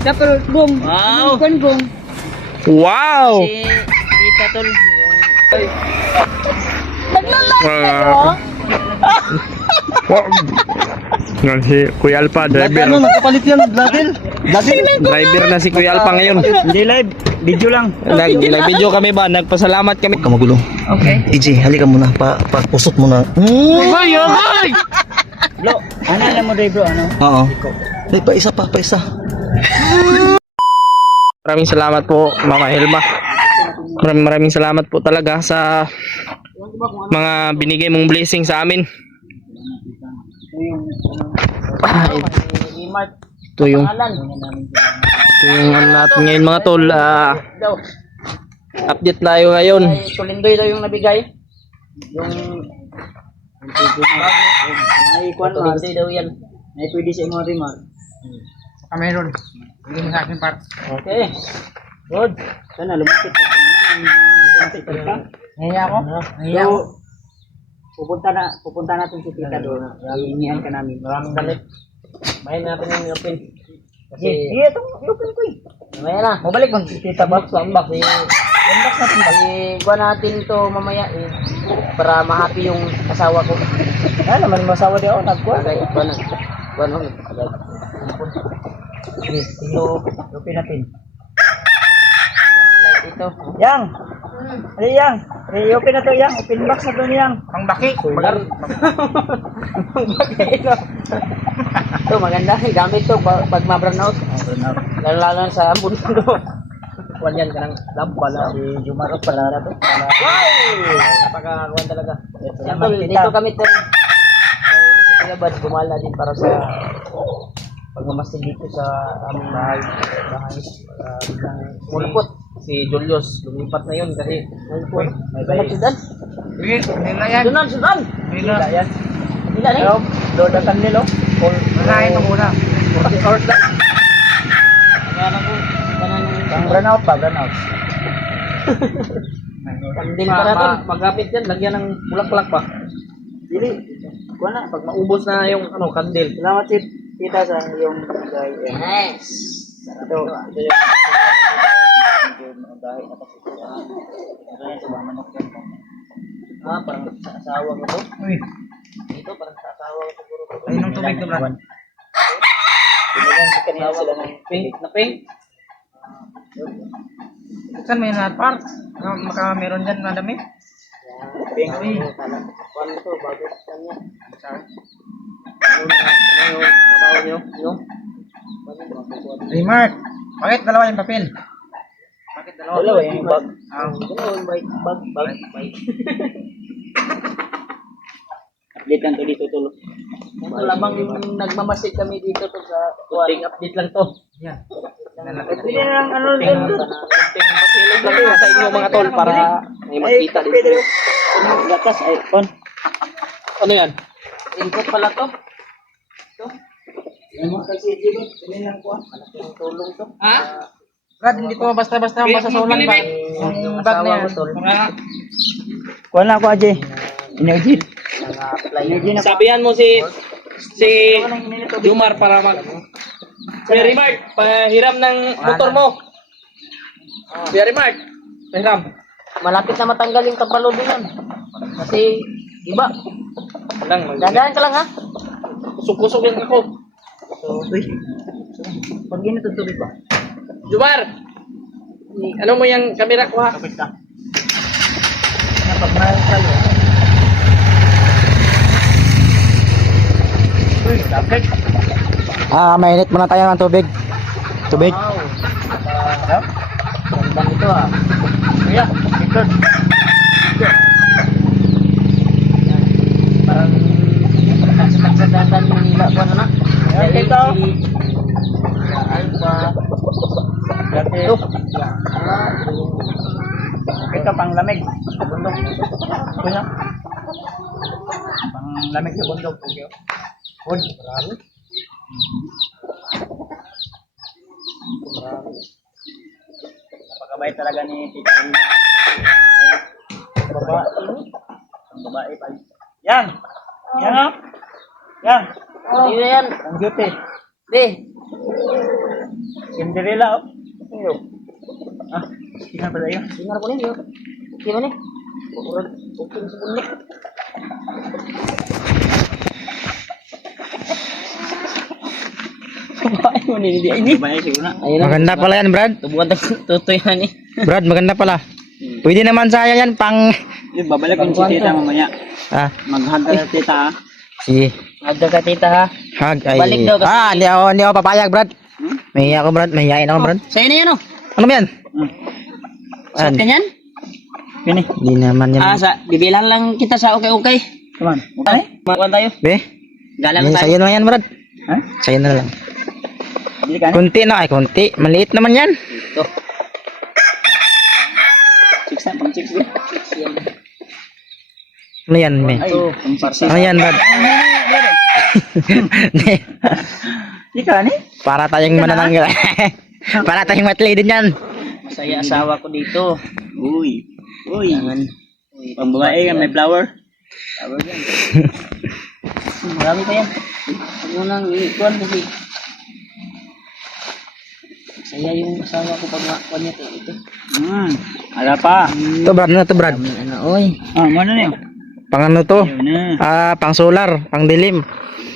Dapat bong. Wow. Bukan bong. Wow! Si Tita Tol, yung... Naglalaki kayo? Wow! Yan si Kuya Alpa, Ano, driver. nagkapalit yan, Vladil. Vladil. Driver na si Kuya Alpa ngayon. Hindi live, video lang. Nag-video kami ba? Nagpasalamat kami. Huwag ka magulo. Okay. EJ, halika muna. Pusot muna. Ay, ay! Bro, ano alam mo, Dave, bro, ano? Oo. Ay, pa isa. Maraming salamat po, Mama Helma. Maraming salamat po talaga sa mga binigay mong blessing sa amin. Ito yung ano natin ngayon mga tol. Update tayo ngayon. Tulindoy daw yung nabigay. Yung... Ay, kuwan mo, tulindoy daw yan. Ay, pwede sa mga rimar. Meron. Hindi mo sa akin par. Okay. Good. Sana lumapit ka kanina. Ngayon ako? Ngayon ako? Pupunta natin si Tita doon. Iingihan ka namin. Maraming galit. Bayan natin yung open. Kasi... itong open ko eh. Mamaya na. Mabalik mo si Tita Box. Unbox. Unbox natin ba? Ikuha natin to mamaya eh. Para ma-happy yung asawa ko. Naman yung asawa di ako. Nagkuha. Ikuha na. Ito. Open natin. Light ito. Yang! Ay, Yang! Open na to, Yang. Open box na to, Yang. Ang baki. Magar. Ito, maganda. Gamit to pag ma-brown out. Lalo sa mundo. Kuwan yan ka ng lab pala. Si Jumarot pala na to. Wow! Napaka-kuwan talaga. Dito kami to. Si Kuya Bad, gumala din para sa pagmamasid dito sa aming bahay. Mulpot. Si Julius, lumipat na yun kasi mulpot. May balat sudan. Nila yan. Sudan! Nila. Yan. Nila na yun. Lord at Nilo. Manahin mo muna. 40 hours lang. Kaya ko. Ang burnout pa, burnout. Pandil pa natin. Pagkapit yan, lagyan ng bulak-bulak pa. Dili. Kuha na. Pag maubos na yung kandil. Salamat kita sa yung guy. Yes! Ito yung parang sa asawa ko to. Uy. Ito parang sa asawa ko siguro. Ay, nung tubig to, Brad. Binigyan sa kanila sila ng pink na pink. Saan may lahat par? Maka meron dyan na dami? Pink. Paano to? Bago sa kanya. Ano yung trabaho nyo? Yung? Hey Mark, bakit dalawa yung papel? Bakit dalawa? Dalawa yung bag. Ah, Yung bag. Update lang to dito tulog. Ito lamang yung nagmamasid kami dito to sa kunting update lang to. yan. Pwede lang kunting pasilog lang to sa inyo mga tol para may makita dito. Gatas ay on. Ano yan? Input pala to. Ito. Ano kasi dito? Pwede lang ko. Malaking tulong to. Ha? Brad, hindi to basta-basta masasulan ba? Yung bag na yan. Kuha na ako, Ajay. Energy. Sabihan mo si Jumar para mag... Kuya Rimart, pahiram ng motor mo. Kuya Rimart, pahiram. Malapit na matanggal yung kapalubin yan. Kasi iba. Dadaan ka lang ha. Kusog-kusog yan ako. Pag ganito tubig ba? Jumar! Ano mo yung camera ko ha? Kapit ka. Napag-mahal ka yun. Uy, lapit. Mainit muna tayo ng tubig. Tubig. Wow. Ganda nito ah. Kuya, ito. Parang tagsadasan yung nila ko ano na. Ito. Alpha. Ito. Ito pang lamig sa bundok. Kuya. Pang lamig sa bundok. Wood. Marami. Napakabait talaga ni Tita Lina. Babae. Ang babae pa. Yan! Yan o! Yan! Sino yan? Ang beauty. Di. Si Cinderella, oh. Ah, tingnan pala yun. Tingnan ko ninyo. Di ba ni? Okay sa bundok. Babae mo nini di ini. Babae siguro na. Ayun na. Maganda pala yan, Brad. Tubuan tutoy na ni. Brad, maganda pala. Pwede naman saya yan pang... Babalik ko si tita mamaya. Ah, Mag-hug ka na tita, ha? sige. Agda ka tita ha. Hug. Ay. Balik daw kasi- Hindi ako papayag, Brad. Mahiya ako, Brad. Mahihain ako, Brad. Sa'yo na yan oh. Ano ba yan? Suot ka niyan? Pini. Hindi naman yan. Bibilan lang kita sa okay. Come on. Okay? Makuha tayo. Be? Galang Hindi, tayo. sa'yo na yan, Brad. Ha? Sa'yo na lang. Bili ka na? Kunti na. Ay, kunti. Maliit naman yan. Ito. Chicks na, pang chicks din. Ano yan, be? Ay, pang chicks. Ano yan, Brad? Di ka ni? Para tayong manananggal. Para tayong matli din yan. Masaya asawa ko dito. Uy. Uy. Jangan. Pang babae ka, may flower. Marami pa yan. Huwag mo nang ikuan kasi. Masaya yung asawa ko pag makuan niya ito. Ala pa. Ito, Brad. Ano to, Brad? Ano, oy. Ah, ano na yun? Pang ano to? Yun na. Pang solar. Pang dilim.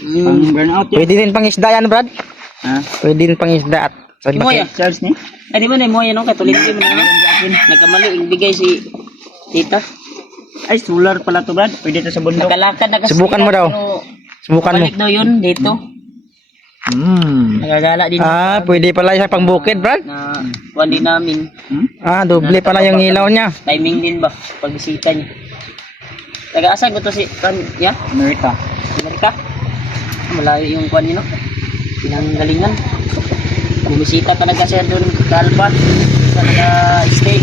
Pang burnout yun. Pwede din pang isda yan, Brad. Ha? Pwede din pang isda at sa Moya. Charles ni? Ay, di ba na mo yan, no? Katulit mo na, no? Nagkamali, ibigay si tita. Ay, solar pala to, Brad. Pwede to sa bundok. Nakalakad na kasi. Subukan mo daw. Subukan mo. Balik daw yun dito. Nagagala din. Pwede pala siya pang bukid, Brad. Na kuwan din namin. Doble pala yung ilaw niya. Timing din ba? Pagbisita niya. Taga-asan ko to si ya? America. Amerika. Malayo yung kuwan niyo, no? Pinanggalingan. Bumisita talaga siya doon sa Alba. Sa nag-stay.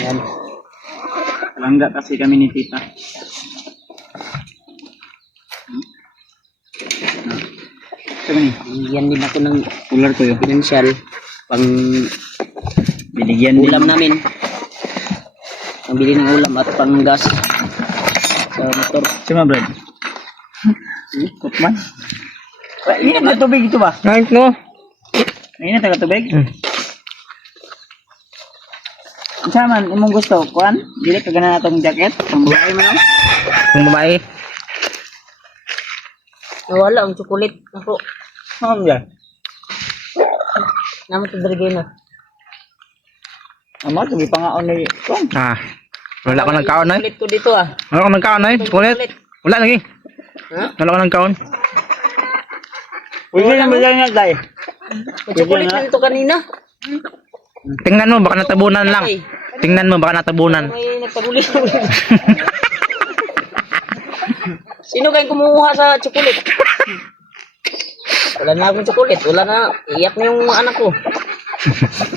Yan. Langga kasi kami ni tita. Ito ni. Binigyan din ako ng Solar ko yun. financial pang Binigyan din. ulam namin. Pambili ng ulam at pang gas sa motor. Sima, Brad. Kutman. Init na tubig ito ba? Right, no? Init na tubig? Saman, imong gusto, kuan? Dili ka gana natong jacket? Ang babae mo, no? Kung babae. Nawala ang chocolate ako. Saan dyan? Naman ito drigay na. Ama, tubi pa nga on na kuan. Wala ko ng kaon, ay. Chocolate ko dito ah. Wala ko ng kaon, ay. Kulit. Wala lagi. Ha? Wala ko ng kaon. Pwede na ba yan nga, day? May chocolate na ito kanina. Tingnan mo, baka natabunan lang. Tingnan mo, baka natabunan. May nagpaguli. Sino kayong kumuha sa chocolate? Wala na akong chocolate. Wala na. Iyak na yung mga anak ko.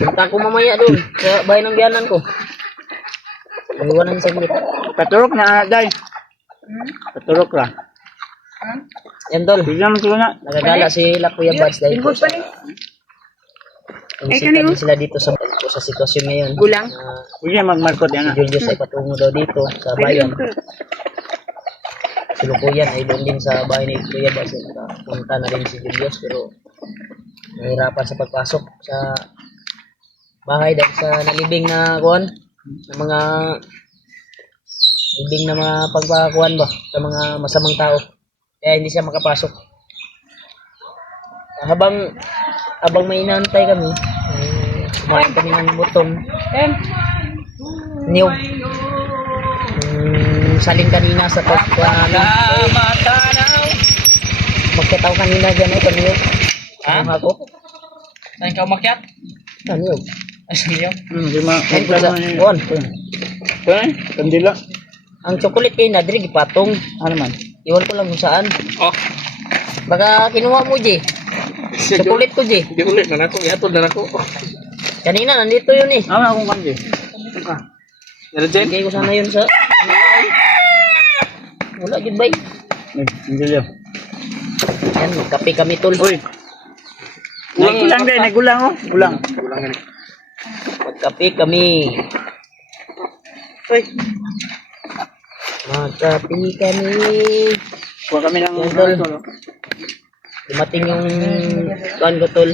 Punta ko mamaya doon sa bahay ng biyanan ko. Iwanan sa glit. Paturok na, day. Paturok lang. Yan tol. Bigyan mo sila na. Nagagala sila Kuya Bads dahil po sa... Bumisita din sila dito sa sitwasyon ngayon. Gulang? Bigyan magmarkot yan. Si Julius ay patungo daw dito sa bayan. Si Lukuyan ay doon din sa bahay ni Kuya Bads. Punta na rin si Julius pero nahirapan sa pagpasok sa bahay dahil sa nalibing na kuwan ng mga libing na mga pagpakuan ba sa mga masamang tao. Kaya hindi siya makapasok. Habang may inaantay kami, kumain kami ng butong. Niyog. Saling kanina sa pagkuhan namin. Magkataw kanina dyan ay kaniyog. Ano ako? Saan ka umakyat? Kaniyog. Asiliyo. Ay, sa kuwan. Kuan? Kandila. Ang chocolate kayo na, diri gipatong. Ano man? Iwan ko lang kung saan. Oh, Baka kinuha mo, J. Chocolate ko, J. di ulit na ako. Ihatod na ako. Kanina, nandito yun eh. Ama akong kanji. Meron dyan? Bigay ko sana yun sa... Wala, yun ba? Kandila. Yan, kape kami, tol. Uy. Gulang day, nagulang oh. Gulang. Magkape kami. Uy. Magkape kami. Kuha kami ng Yan, tol. dumating yung kuan ko tol.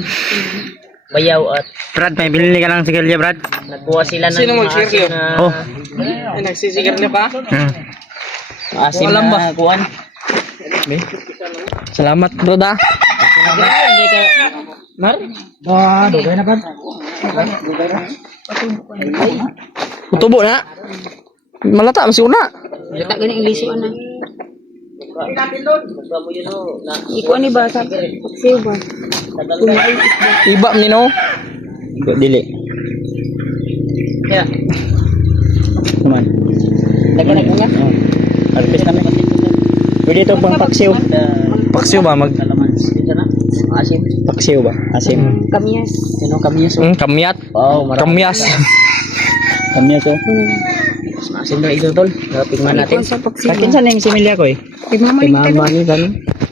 Bayaw at Brad, may binili ka ng sigarilyo, Brad? nagkuha sila ng Sino mag-share maasim na Oh. Nagsisigar na pa? maasim Walang ba? na kuan. Salamat bro da. Hindi ka Mar? Dugay na ba? Tubo na. Malata masih una. Tak gani English ano. Basta mo yun o. Iko ni ba sa paksiw ba? Iba ni no. Dili. Yeah. Naman. Nagkanak mo nga? Harvest namin. Pwede ito pang paksiw. Paksiw ba? Dito na. Maasim. Paksiw ba? Asim. Kamyas. Sino kami yun? Kamyat. Oh, marami. Kamyas. Kami ito. Maasim na ito tol. Tingnan natin. Iko sa paksiw. Kakin saan yung similya ko eh? Kay mama ni talo. Mama ni kan.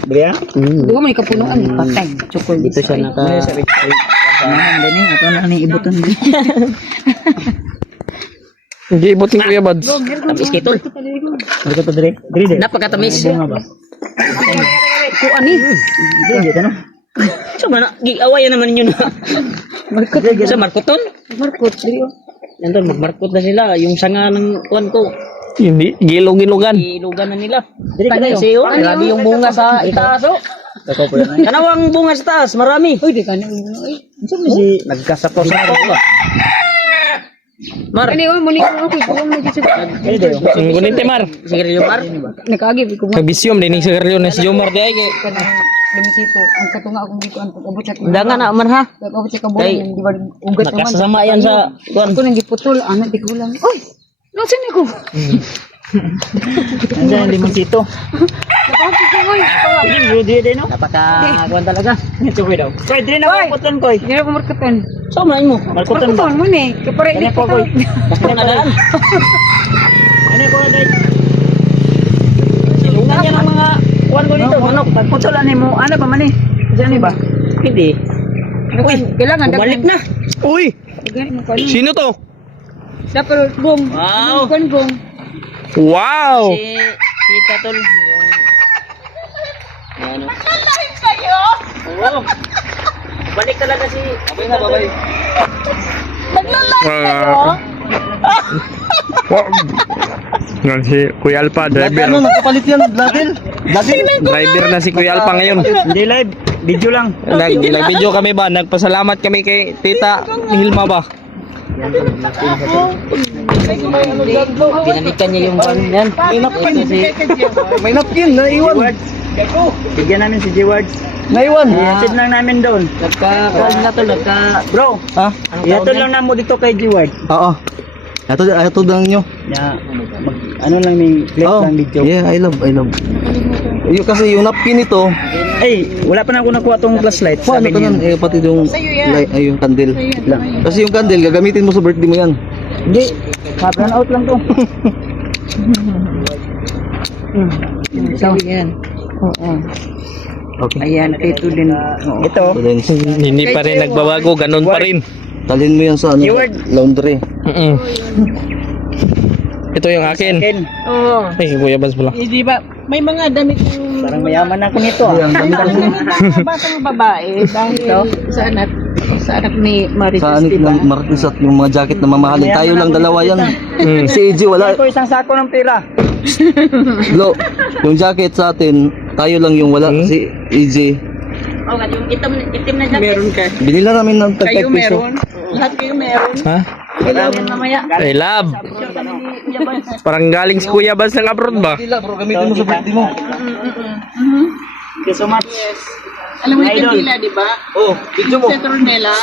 Bria? Duwa man kapunuan patay. Chukol Dito siya naka... Naman din eh. Ito na ni ibuton. Hindi ibot ni Kuya Bads. Tamis kay tol. Ano ko to dire? Dire dire. Napakatamis. Bunga ba? Ko ani. Dire dire ano? So, awayan naman yun na. Markot. Sa markoton. Markot diri. Yan tol, magmarkot na sila. Yung sanga ng kuwan ko. Hindi gilong-gilogan. Ilugan na nila. Dire kayo. Kasi yun, grabe yung bunga sa itaas oh. Ako po yan. Kanawang bunga sa taas, marami. Uy di kani uy. Si nagkasapaw sa ako. Mar, Kani mo ni ko ko mo gid sa. Dire dire. Ang gunite mar. sigarilyo Mar. Nakaagi ko mo. Kabisyom din ni sigarilyo na si Jomar di ay kay. Kanang limisito ang katunga akong dito ang pag-abot sa Handa nga na, Mar ha. pag-abot sa kabulan Kay, di ba ugat naman. Nakasama yan sa kuwan. Ako nang giputol ana di ko lang. Oy. Nasaan ako? Andiyan ang limoncito. Napasok ko oy. Dire dire no? Napaka-kuwan talaga. Ito ko daw. Koy dire na puton koy. Di na ko markatan. So, main mo. Markutan ba? Markatan mo ni. Kapare Kanya di po ko. koy. Basta na daan. Ano ko dai? Lungan yan ang mga kuwan ko dito. Manok. Pagputulan ni mo ano ba man eh? Diyan ba? Hindi. Uy, kailangan Bumalik na. Uy, Gani mo kani. sino to? Dapat gong. Wow. Gong. Wow. Si Tita Tol. Yung... Ano? Oo. Balik talaga si... Babay na, babay. Yan si Kuya Alpa, driver. nagkapalit yan? Bladil? Bladil? Driver na si Kuya Alpa ngayon. Hindi live. Video lang. Nag-video kami ba? Nagpasalamat kami kay Tita Hilma ba? Binalikan niya yung ban yan. May napkin, naiwan. Bigyan namin si G-Ward. Naiwan. Ihatid lang namin doon. Nagka-kuwan na to, Bro, ha? Ihatid lang namin dito kay G-Ward. Oo. Ito lang nyo. Ya, ano lang may clip lang video. Yeah, I love. Yung kasi yung napkin ito, Ay, wala pa na ako nakuha tong flashlight. paano Sabi ka nun? niya. Pati yung, yung candle. Kasi yung candle, gagamitin mo sa birthday mo yan. Hindi, run out lang to. Sabi yan. Oo. Okay. Ayan, ito din. Ito. So then, Hindi pa rin nagbabago, ganun pa rin. talin mo yan sa ano, Keyword. laundry. Mm-mm. Ito yung akin. Ken, Oo. Ay, Kuya Bads pala. Di ba, may mga damit yung parang mayaman ako nito. mga batang babae dahil sa anak ni Marites, Sa anik di ba? ng Martis at yung mga jacket na mamahalin. Tayo lang dalawa yan. Mm. Si AJ wala. Ko isang sako ng pera. Lo, yung jacket sa atin, tayo lang yung wala. Si AJ. Oh, yung itim na jacket. Meron ka. Binila namin ng tag 5 Kayo piso. meron. Lahat kayo meron. Ha? Kailangan mamaya. Ay, love. Parang galing si Kuya Bads ng abroad ba? Bro, gamitin mo sa birthday mo. Thank you so much. Alam mo yung kandila, di ba? Oh, video mo. Sa Tornella.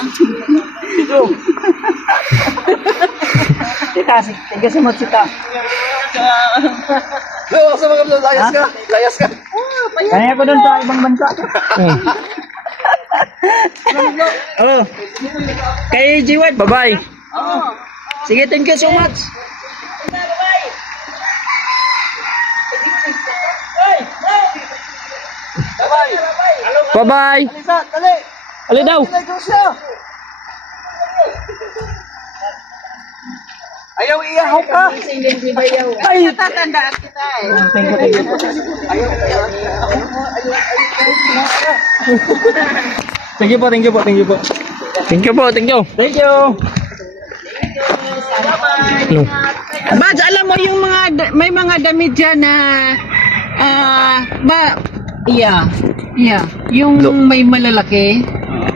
Tita, thank you so much, Tita. Lo, sa mga layas ka. Layas ka. Kaya ko doon sa ibang bansa. Oh. Kay G-Ward. Bye-bye. Sige, thank you so much. Bye-bye. Ali daw. Ayaw iyahaw ka. Ay, natatandaan kita eh. Thank you po, thank you po, thank you po. Thank you po, thank you. Thank you. No. Baz, alam mo yung mga, may mga damit dyan na, yung may malalaki,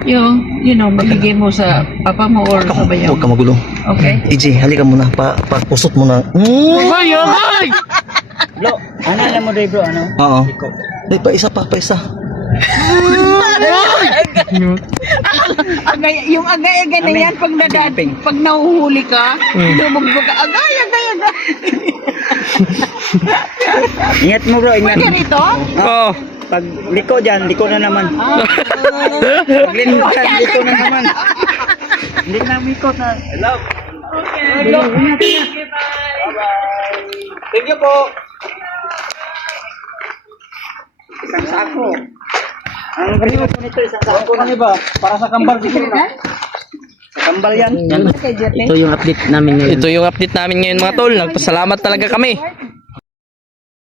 you know, mabigay mo sa papa mo or sa bayaw. Huwag ka magulo. Okay? EJ, halika muna. Pakusot mo na. Bro, ano alam mo day bro, ano? Oo. Ay, pa isa. Yung agay-agay na yan, pag nahuhuli ka, lumabog ka, agay. Ingat mo bro, ingat. Ganito? Oh. Pag liko dyan, liko na naman. Pag liko dyan, liko na naman. Hindi na mikot na. Hello. Thank you po. Isang sako. Ang ganito po nito, isang sako na iba. Para sa kambal dito na. Sa kambal yan. Ito yung update namin ngayon. Ito yung update namin ngayon mga tol. Nagpasalamat talaga kami.